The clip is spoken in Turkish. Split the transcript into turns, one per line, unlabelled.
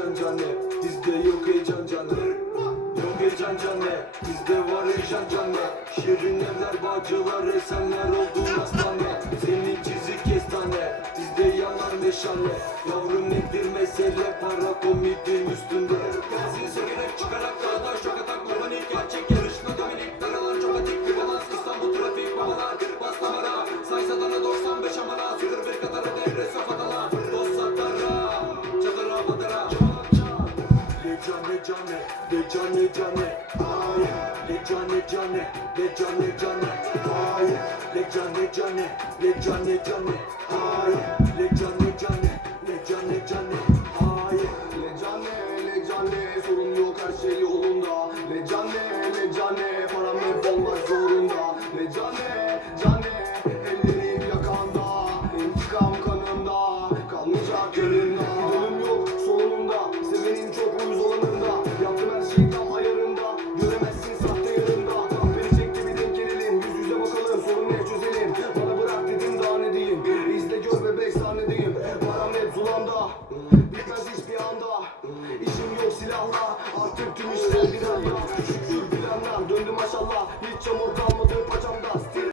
heyecan cane Bizde yok heyecan cane Yok heyecan cane Bizde var heyecan cane Şirin evler bağcılar esenler oldu hastane Senin çizik kestane Bizde yanar meşale. Yavrum nedir mesele? Para komidin üstünde cane cane Le cane cane Ay Le cane cane Le cane cane Ay Le cane cane Le cane cane Ay Le cane cane Le cane cane Ay
Lecane, lecane, sorun yok her şey yolunda. Lecane, lecane, param hep olmak zorunda. Lecane, cane, ellerim yakanda. İntikam bitmez hiçbir anda. İşim yok silahla. Artık tüm işler bir anda. Şükür planlar döndü maşallah. Hiç çamur kalmadı paçamda